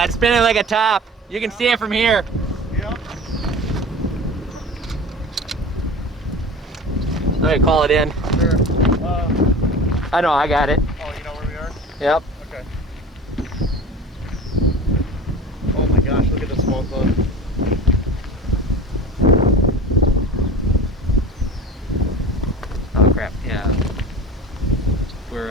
Yeah, it's spinning like a top. You can see it from here. Yep. Let me call it in. Sure. I know, I got it. Oh, you know where we are? Yep. Okay. Oh my gosh, look at the smoke load. Oh crap, yeah. We're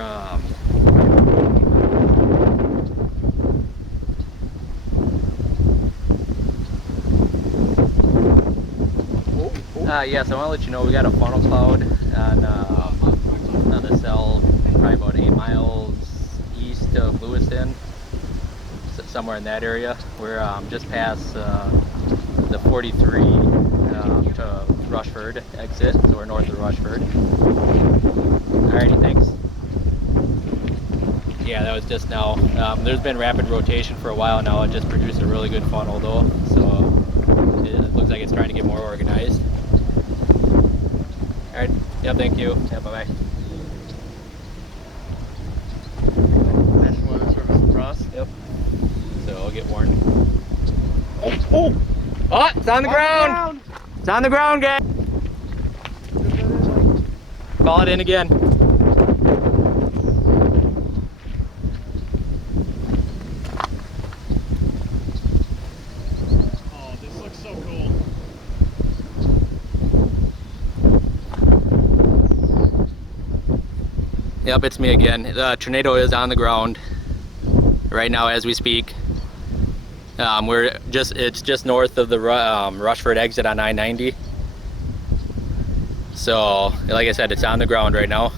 yeah, so I want to let you know we got a funnel cloud on the cell, probably about 8 miles east of Lewiston, somewhere in that area. We're just past the 43 to Rushford exit, so we're north of Rushford. Alrighty, thanks. Yeah, that was just now. There's been rapid rotation for a while now. It just produced a really good funnel though, so it looks like it's trying to get more organized. Alright, yeah, thank you. Yeah, bye-bye. National Weather Service across. Yep. So I'll get warned. Oh! Oh! It's on the ground! It's on the ground, guys! Call it in again. Oh, this looks so cool. Yep, it's me again. The tornado is on the ground right now as we speak. It's just north of the Rushford exit on I-90. So, like I said, it's on the ground right now.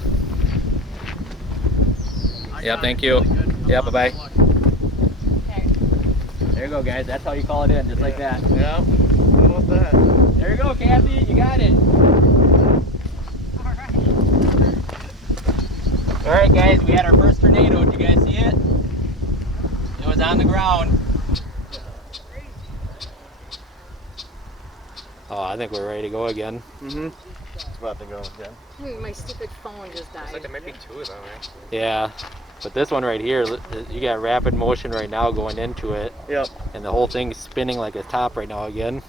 Yeah, thank you. Yeah, bye-bye. There you go, guys. That's how you call it in, just like that. Yeah. How about that? There you go, Kathy. You got it. All right, guys. We had our first tornado. Did you guys see it? It was on the ground. Oh, I think we're ready to go again. Mm-hmm. It's about to go again. My stupid phone just died. Looks like there might be two of them, right? Yeah, but this one right here, you got rapid motion right now going into it. Yep. And the whole thing's spinning like a top right now again.